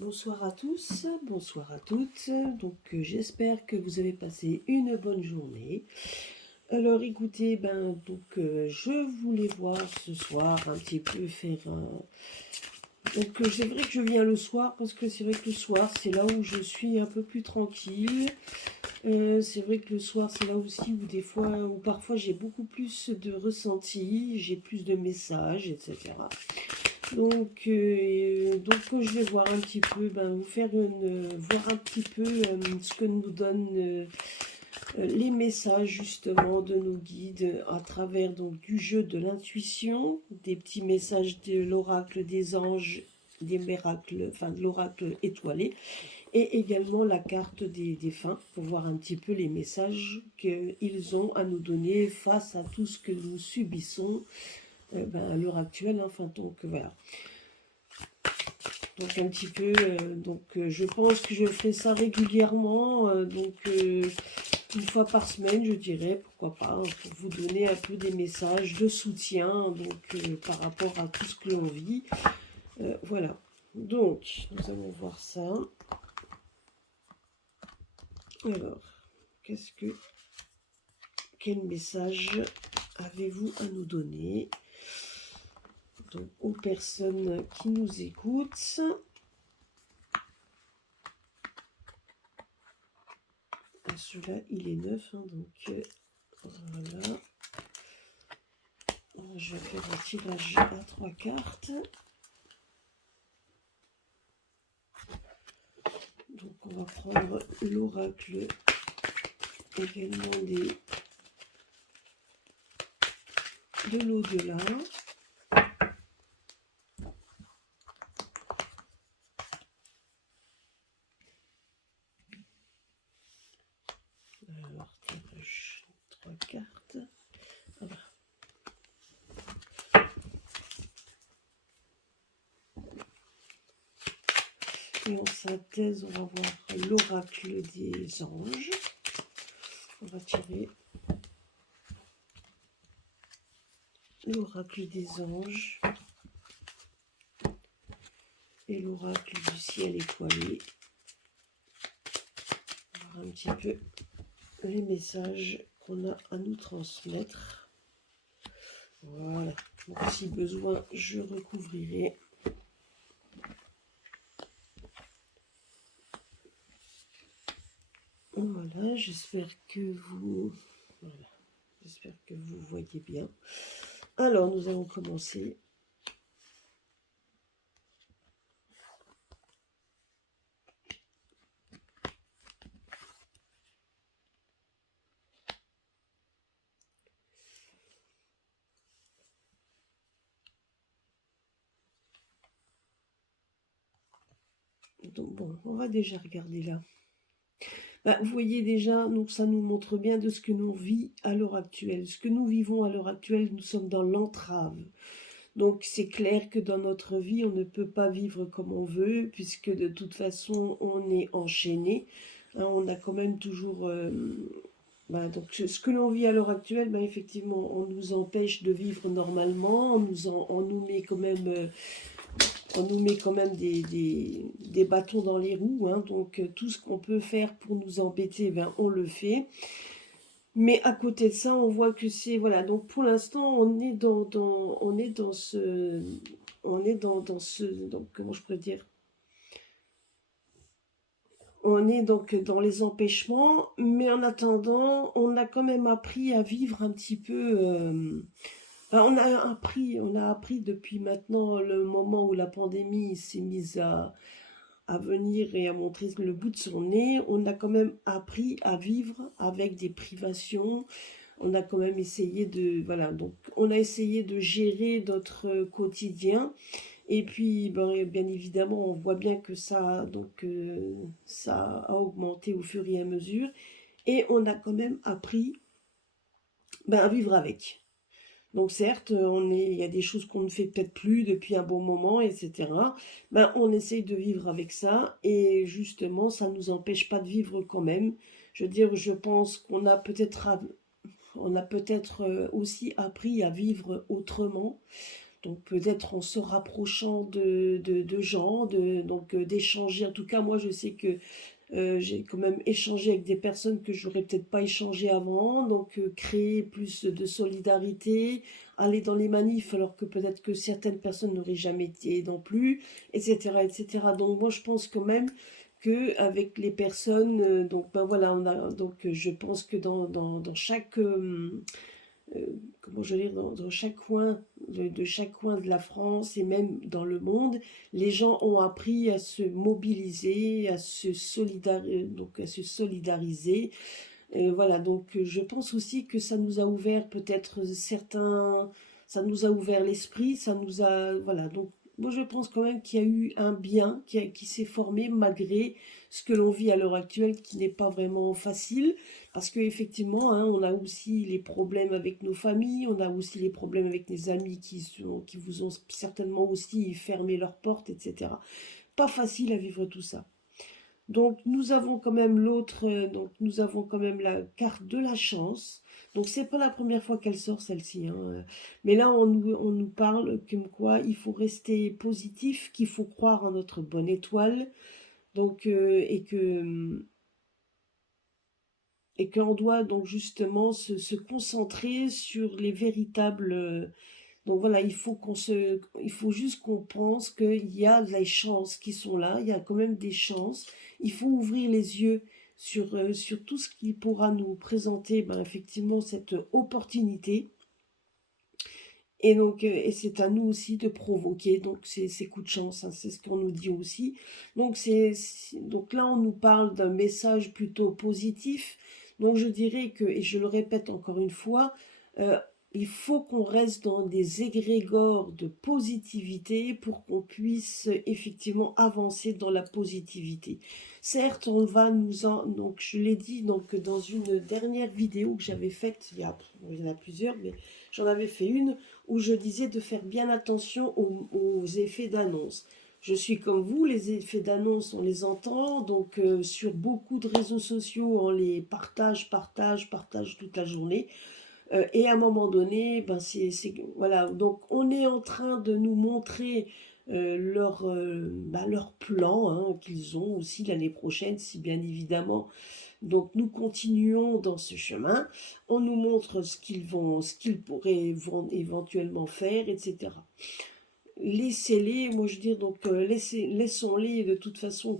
Bonsoir à tous, bonsoir à toutes. J'espère que vous avez passé une bonne journée. Alors écoutez, je voulais voir ce soir un petit peu faire un... c'est vrai que je viens le soir parce que c'est vrai que le soir c'est là où je suis un peu plus tranquille. C'est vrai que le soir c'est là aussi où des fois, ou parfois j'ai beaucoup plus de ressenti, j'ai plus de messages, etc. Je vais voir un petit peu, vous faire voir un petit peu ce que nous donnent les messages justement de nos guides à travers donc du jeu de l'intuition, des petits messages de l'oracle des anges, des miracles, enfin de l'oracle étoilé, et également la carte des défunts pour voir un petit peu les messages qu'ils ont à nous donner face à tout ce que nous subissons à l'heure actuelle. Voilà. Donc un petit peu, je pense que je ferai ça régulièrement, une fois par semaine, je dirais, pourquoi pas, hein, pour vous donner un peu des messages de soutien, par rapport à tout ce que l'on vit. Voilà. Donc, nous allons voir ça. Alors, quel message avez-vous à nous donner? Donc, aux personnes qui nous écoutent. Celui-là, il est neuf, hein, voilà. Je vais faire un tirage à 3 cartes. Donc, on va prendre l'oracle également de l'au-delà. Alors, tirage 3 cartes. Voilà. Et en synthèse, on va voir l'oracle des anges. On va tirer l'oracle des anges et l'oracle du ciel étoilé. On va voir un petit peu les messages qu'on a à nous transmettre. Voilà. Donc, si besoin, je recouvrirai. Voilà, j'espère que vous voyez bien. Alors, nous allons commencer. Donc bon, on va déjà regarder là. Vous voyez déjà, donc ça nous montre bien de ce que nous vivons à l'heure actuelle. Ce que nous vivons à l'heure actuelle, nous sommes dans l'entrave. Donc c'est clair que dans notre vie, on ne peut pas vivre comme on veut, puisque de toute façon, on est enchaîné. Hein, on a quand même toujours... donc ce que l'on vit à l'heure actuelle, effectivement, on nous empêche de vivre normalement, on nous met quand même... on nous met quand même des bâtons dans les roues, hein, donc tout ce qu'on peut faire pour nous embêter, on le fait. Mais à côté de ça, on voit que c'est... Voilà, donc pour l'instant, on est dans ce... On est dans ce... Donc, comment je pourrais dire? On est donc dans les empêchements, mais en attendant, on a quand même appris à vivre un petit peu... on a appris depuis maintenant le moment où la pandémie s'est mise à venir et à montrer le bout de son nez, on a quand même appris à vivre avec des privations. On a quand même essayé de... Voilà, donc on a essayé de gérer notre quotidien. Et puis, bien évidemment, on voit bien que ça a augmenté au fur et à mesure. Et on a quand même appris à vivre avec. Donc certes, il y a des choses qu'on ne fait peut-être plus depuis un bon moment, etc. On essaye de vivre avec ça et justement, ça ne nous empêche pas de vivre quand même. Je veux dire, je pense qu'on a peut-être aussi appris à vivre autrement. Donc peut-être en se rapprochant de gens, donc d'échanger. En tout cas, moi je sais que j'ai quand même échangé avec des personnes que j'aurais peut-être pas échangé avant, donc créer plus de solidarité, aller dans les manifs alors que peut-être que certaines personnes n'auraient jamais été non plus, etc., etc. Donc moi je pense quand même que avec les personnes, donc ben voilà, je pense que dans chaque comment je veux dire, dans chaque coin de chaque coin de la France et même dans le monde, les gens ont appris à se mobiliser, donc à se solidariser. Et voilà, donc je pense aussi que ça nous a ouvert peut-être certains, ça nous a ouvert l'esprit, ça nous a, voilà, donc moi je pense quand même qu'il y a eu un bien qui s'est formé malgré ce que l'on vit à l'heure actuelle qui n'est pas vraiment facile, parce qu'effectivement, hein, on a aussi les problèmes avec nos familles, on a aussi les problèmes avec les amis qui vous ont certainement aussi fermé leurs portes, etc. Pas facile à vivre tout ça. Donc nous avons quand même donc nous avons quand même la carte de la chance. Donc c'est pas la première fois qu'elle sort celle-ci, hein. Mais là on nous parle comme quoi il faut rester positif, qu'il faut croire en notre bonne étoile, donc et qu'on doit donc justement se concentrer sur les véritables. Donc voilà, il faut juste qu'on pense qu'il y a des chances qui sont là, il y a quand même des chances. Il faut ouvrir les yeux sur tout ce qui pourra nous présenter, ben, effectivement, cette opportunité. Et donc, et c'est à nous aussi de provoquer donc ces coups de chance, hein, c'est ce qu'on nous dit aussi. Donc, donc là, on nous parle d'un message plutôt positif. Donc, je dirais que, et je le répète encore une fois, euh, il faut qu'on reste dans des égrégores de positivité pour qu'on puisse effectivement avancer dans la positivité. Certes, on va donc je l'ai dit donc dans une dernière vidéo que j'avais faite, il y en a plusieurs, mais j'en avais fait une où je disais de faire bien attention aux effets d'annonce. Je suis comme vous, les effets d'annonce, on les entend, donc sur beaucoup de réseaux sociaux, on les partage toute la journée. Et à un moment donné, ben voilà, donc on est en train de nous montrer leur plan, hein, qu'ils ont aussi l'année prochaine, si bien évidemment. Donc nous continuons dans ce chemin, on nous montre ce qu'ils pourraient éventuellement faire, etc. Laissez-les, moi je veux dire, donc laissons-les de toute façon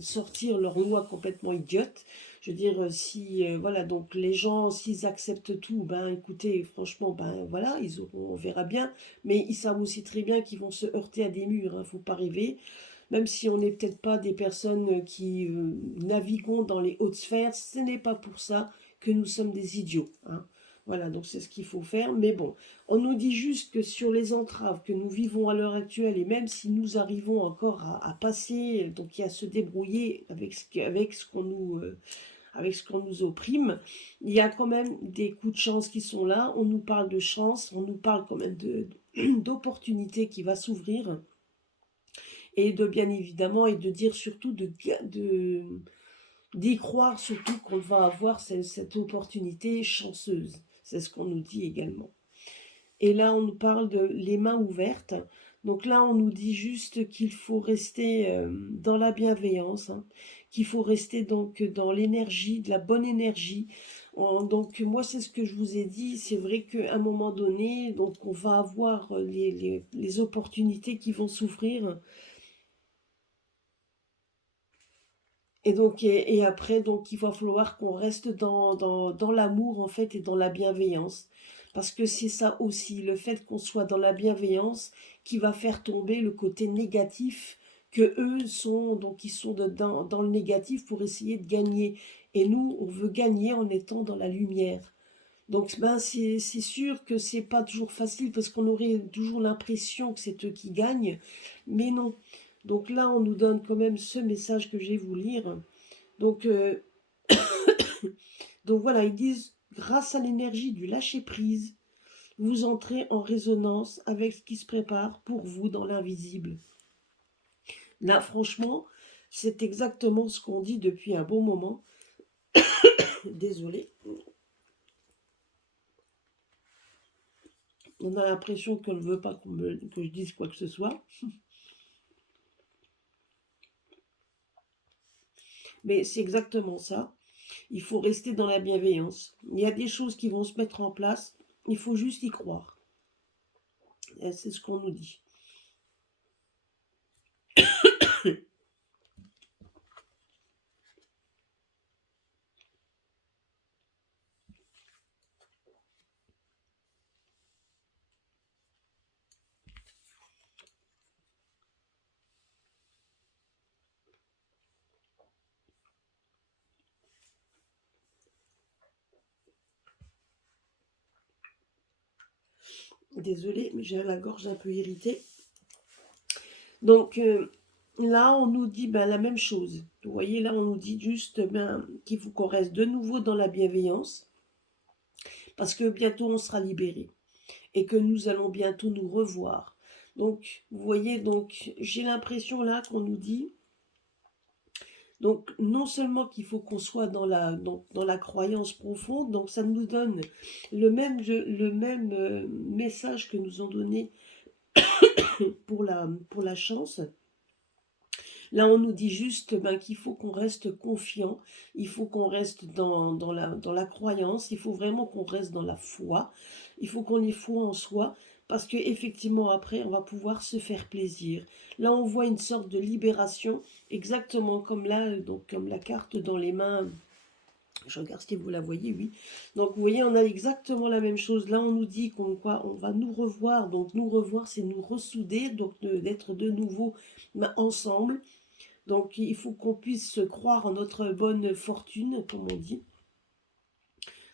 sortir leurs lois complètement idiotes. Je veux dire, si, voilà, donc les gens, s'ils acceptent tout, ben écoutez, franchement, ben voilà, on verra bien, mais ils savent aussi très bien qu'ils vont se heurter à des murs, hein, faut pas rêver. Même si on n'est peut-être pas des personnes qui naviguons dans les hautes sphères, ce n'est pas pour ça que nous sommes des idiots, hein. Voilà, donc c'est ce qu'il faut faire. Mais bon, on nous dit juste que sur les entraves que nous vivons à l'heure actuelle, et même si nous arrivons encore à passer, donc à se débrouiller avec ce qu'on nous opprime, il y a quand même des coups de chance qui sont là. On nous parle de chance, on nous parle quand même d'opportunités qui va s'ouvrir, et de bien évidemment, et de dire surtout d'y croire surtout qu'on va avoir cette opportunité chanceuse. C'est ce qu'on nous dit également. Et là, on nous parle de les mains ouvertes. Donc là, on nous dit juste qu'il faut rester dans la bienveillance, hein, qu'il faut rester donc dans l'énergie, de la bonne énergie. Donc moi, c'est ce que je vous ai dit. C'est vrai qu'à un moment donné, donc on va avoir les opportunités qui vont s'ouvrir. Et donc, et après, donc, il va falloir qu'on reste dans l'amour, en fait, et dans la bienveillance. Parce que c'est ça aussi, le fait qu'on soit dans la bienveillance, qui va faire tomber le côté négatif, que eux sont, donc, ils sont dans le négatif pour essayer de gagner. Et nous, on veut gagner en étant dans la lumière. Donc, ben, c'est sûr que c'est pas toujours facile, parce qu'on aurait toujours l'impression que c'est eux qui gagnent, mais non. Donc là, on nous donne quand même ce message que je vais vous lire. Donc, donc voilà, ils disent, grâce à l'énergie du lâcher-prise, vous entrez en résonance avec ce qui se prépare pour vous dans l'invisible. Là, franchement, c'est exactement ce qu'on dit depuis un bon moment. Désolée. On a l'impression qu'on ne veut pas que je dise quoi que ce soit. Mais c'est exactement ça. Il faut rester dans la bienveillance. Il y a des choses qui vont se mettre en place. Il faut juste y croire. Et c'est ce qu'on nous dit. Désolée, mais j'ai la gorge un peu irritée. Donc là, on nous dit la même chose. Vous voyez, là, on nous dit juste qu'il faut qu'on reste de nouveau dans la bienveillance, parce que bientôt on sera libéré et que nous allons bientôt nous revoir. Donc, vous voyez, donc j'ai l'impression là qu'on nous dit, donc non seulement qu'il faut qu'on soit dans la croyance profonde, donc ça nous donne le même message que nous ont donné pour la chance. Là, on nous dit juste qu'il faut qu'on reste confiant, il faut qu'on reste dans la croyance, il faut vraiment qu'on reste dans la foi, il faut qu'on ait foi en soi, parce qu'effectivement, après, on va pouvoir se faire plaisir. Là, on voit une sorte de libération, exactement comme là, donc comme la carte dans les mains. Je regarde si vous la voyez, oui. Donc, vous voyez, on a exactement la même chose. Là, on nous dit qu'on on va nous revoir. Donc, nous revoir, c'est nous ressouder, donc d'être de nouveau ensemble. Donc, il faut qu'on puisse se croire en notre bonne fortune, comme on dit.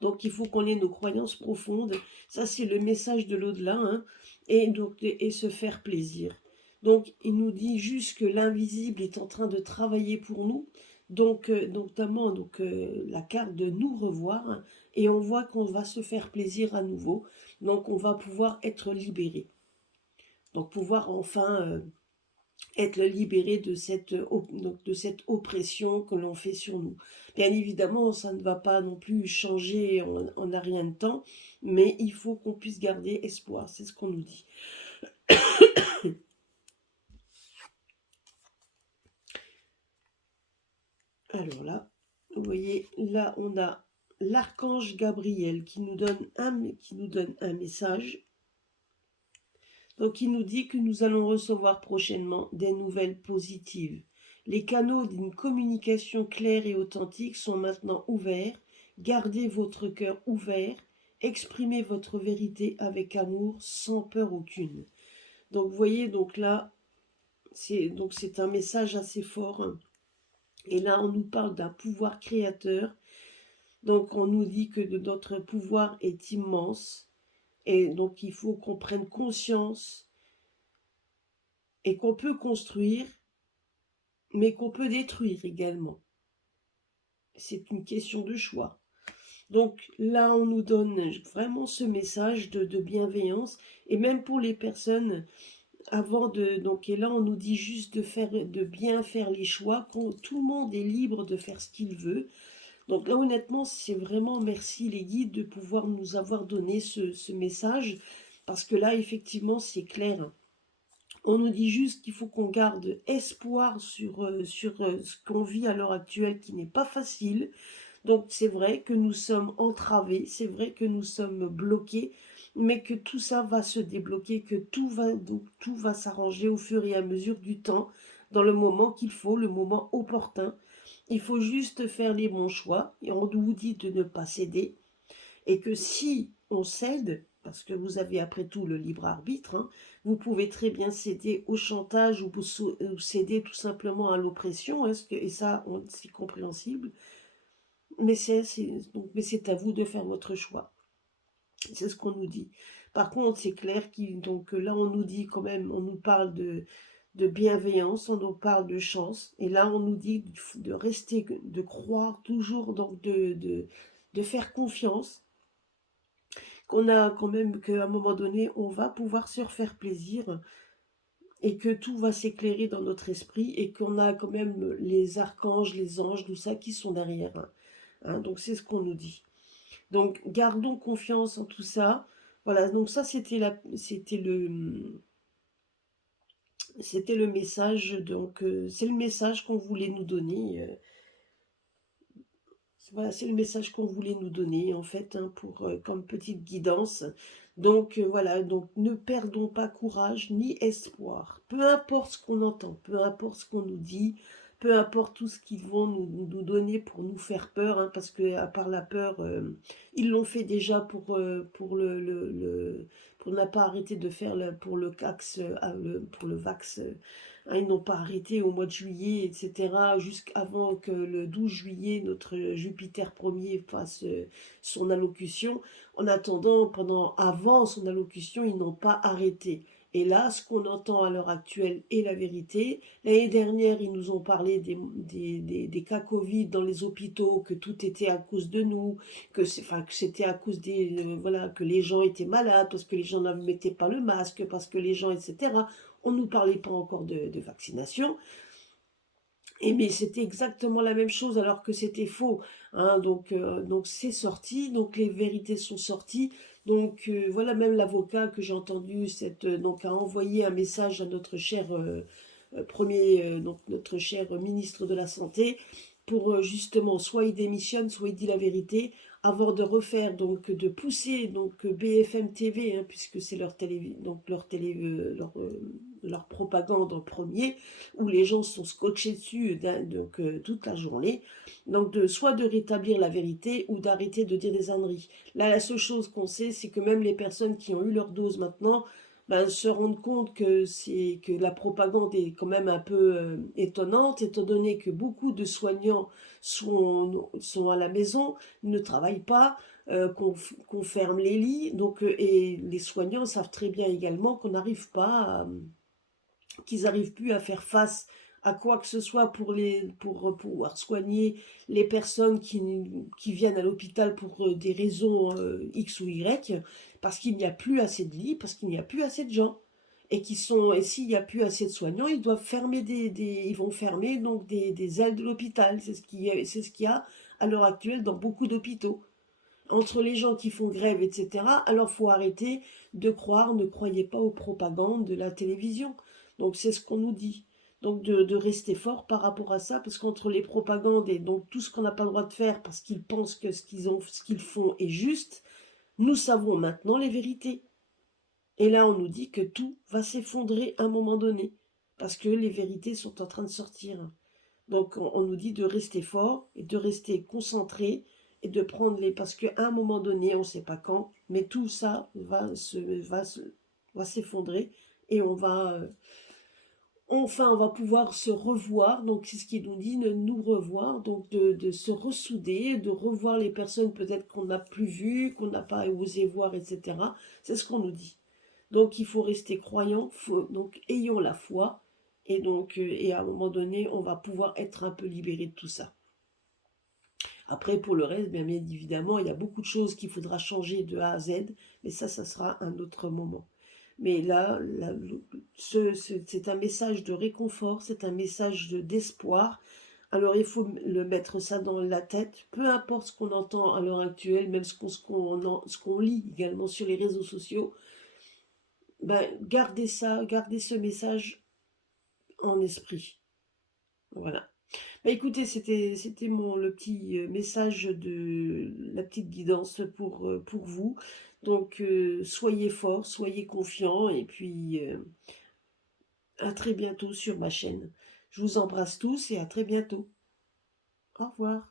Donc, il faut qu'on ait nos croyances profondes. Ça, c'est le message de l'au-delà. Hein. Et se faire plaisir. Donc, il nous dit juste que l'invisible est en train de travailler pour nous. Donc notamment la carte de nous revoir. Hein, et on voit qu'on va se faire plaisir à nouveau. Donc, on va pouvoir être libéré. Donc, pouvoir enfin... être libéré de cette oppression que l'on fait sur nous. Bien évidemment, ça ne va pas non plus changer en un rien de temps, mais il faut qu'on puisse garder espoir, c'est ce qu'on nous dit. Alors là, vous voyez, là on a l'archange Gabriel qui nous donne un message. Donc il nous dit que nous allons recevoir prochainement des nouvelles positives. Les canaux d'une communication claire et authentique sont maintenant ouverts. Gardez votre cœur ouvert. Exprimez votre vérité avec amour, sans peur aucune. Donc vous voyez, donc là, c'est un message assez fort. Hein. Et là, on nous parle d'un pouvoir créateur. Donc on nous dit que notre pouvoir est immense. Et donc il faut qu'on prenne conscience et qu'on peut construire, mais qu'on peut détruire également. C'est une question de choix. Donc là, on nous donne vraiment ce message de bienveillance, et même pour les personnes, avant de... Donc, et là, on nous dit juste de bien faire les choix, tout le monde est libre de faire ce qu'il veut. Donc là, honnêtement, c'est vraiment merci les guides de pouvoir nous avoir donné ce message, parce que là, effectivement, c'est clair. On nous dit juste qu'il faut qu'on garde espoir sur ce qu'on vit à l'heure actuelle qui n'est pas facile. Donc c'est vrai que nous sommes entravés, c'est vrai que nous sommes bloqués, mais que tout ça va se débloquer, que tout va s'arranger au fur et à mesure du temps, dans le moment qu'il faut, le moment opportun. Il faut juste faire les bons choix, et on nous dit de ne pas céder, et que si on cède, parce que vous avez après tout le libre arbitre, hein, vous pouvez très bien céder au chantage ou céder tout simplement à l'oppression, hein, et ça, c'est compréhensible, mais c'est à vous de faire votre choix. C'est ce qu'on nous dit. Par contre, c'est clair que là, on nous dit quand même, on nous parle de bienveillance, on nous parle de chance, et là, on nous dit de rester, de croire toujours, donc de faire confiance, qu'on a quand même, qu'à un moment donné, on va pouvoir se refaire plaisir et que tout va s'éclairer dans notre esprit et qu'on a quand même les archanges, les anges, tout ça qui sont derrière. Hein, donc c'est ce qu'on nous dit. Donc gardons confiance en tout ça. Voilà, donc ça c'était le message, donc c'est le message qu'on voulait nous donner, voilà, c'est le message qu'on voulait nous donner en fait, hein, pour, comme petite guidance. Donc voilà, donc ne perdons pas courage ni espoir. Peu importe ce qu'on entend, peu importe ce qu'on nous dit, peu importe tout ce qu'ils vont nous donner pour nous faire peur, hein, parce que à part la peur, ils l'ont fait déjà pour pour n'a pas arrêté de faire pour le Cax, pour le Vax. Hein, ils n'ont pas arrêté au mois de juillet, etc., jusqu'avant que le 12 juillet, notre Jupiter premier fasse son allocution. En attendant, avant son allocution, ils n'ont pas arrêté. Et là, ce qu'on entend à l'heure actuelle est la vérité. L'année dernière, ils nous ont parlé des cas Covid dans les hôpitaux, que tout était à cause de nous, enfin, que c'était à cause voilà, que les gens étaient malades, parce que les gens ne mettaient pas le masque, parce que les gens, etc. On ne nous parlait pas encore de vaccination. Et mais c'était exactement la même chose alors que c'était faux, hein, donc c'est sorti, donc les vérités sont sorties, donc voilà, même l'avocat que j'ai entendu donc a envoyé un message à notre cher donc notre cher ministre de la Santé, pour justement, soit il démissionne, soit il dit la vérité, avant de refaire, donc de pousser donc BFM TV, hein, puisque c'est leur propagande en premier, où les gens sont scotchés dessus donc toute la journée, donc soit de rétablir la vérité ou d'arrêter de dire des âneries. Là, la seule chose qu'on sait, c'est que même les personnes qui ont eu leur dose maintenant, ben, se rendent compte que la propagande est quand même un peu étonnante, étant donné que beaucoup de soignants sont à la maison, ne travaillent pas, qu'on ferme les lits, donc, et les soignants savent très bien également qu'on n'arrive pas qu'ils n'arrivent plus à faire face à quoi que ce soit pour pouvoir soigner les personnes qui viennent à l'hôpital pour des raisons X ou Y, parce qu'il n'y a plus assez de lits, parce qu'il n'y a plus assez de gens. Et s'il n'y a plus assez de soignants, ils doivent fermer ils vont fermer donc des ailes de l'hôpital. C'est ce qu'il y a à l'heure actuelle dans beaucoup d'hôpitaux. Entre les gens qui font grève, etc., alors faut arrêter de croire, ne croyez pas aux propagandes de la télévision. Donc c'est ce qu'on nous dit. Donc de rester fort par rapport à ça, parce qu'entre les propagandes et donc tout ce qu'on n'a pas le droit de faire parce qu'ils pensent que ce qu'ils font est juste, nous savons maintenant les vérités. Et là, on nous dit que tout va s'effondrer à un moment donné, parce que les vérités sont en train de sortir. Donc on nous dit de rester fort et de rester concentré et de prendre les... Parce qu'à un moment donné, on ne sait pas quand, mais tout ça va s'effondrer et enfin, on va pouvoir se revoir. Donc c'est ce qui nous dit de nous revoir, donc de se ressouder, de revoir les personnes peut-être qu'on n'a plus vues, qu'on n'a pas osé voir, etc. C'est ce qu'on nous dit. Donc il faut rester croyant, donc ayons la foi, et donc et à un moment donné, on va pouvoir être un peu libéré de tout ça. Après, pour le reste, bien évidemment, il y a beaucoup de choses qu'il faudra changer de A à Z, mais ça sera un autre moment. Mais là, c'est un message de réconfort, c'est un message d'espoir. Alors il faut le mettre ça dans la tête, peu importe ce qu'on entend à l'heure actuelle, même ce qu'on lit également sur les réseaux sociaux, ben, gardez ce message en esprit. Voilà. Bah, écoutez, c'était le petit message de la petite guidance pour vous. Donc, soyez forts, soyez confiants, et puis à très bientôt sur ma chaîne. Je vous embrasse tous et à très bientôt. Au revoir.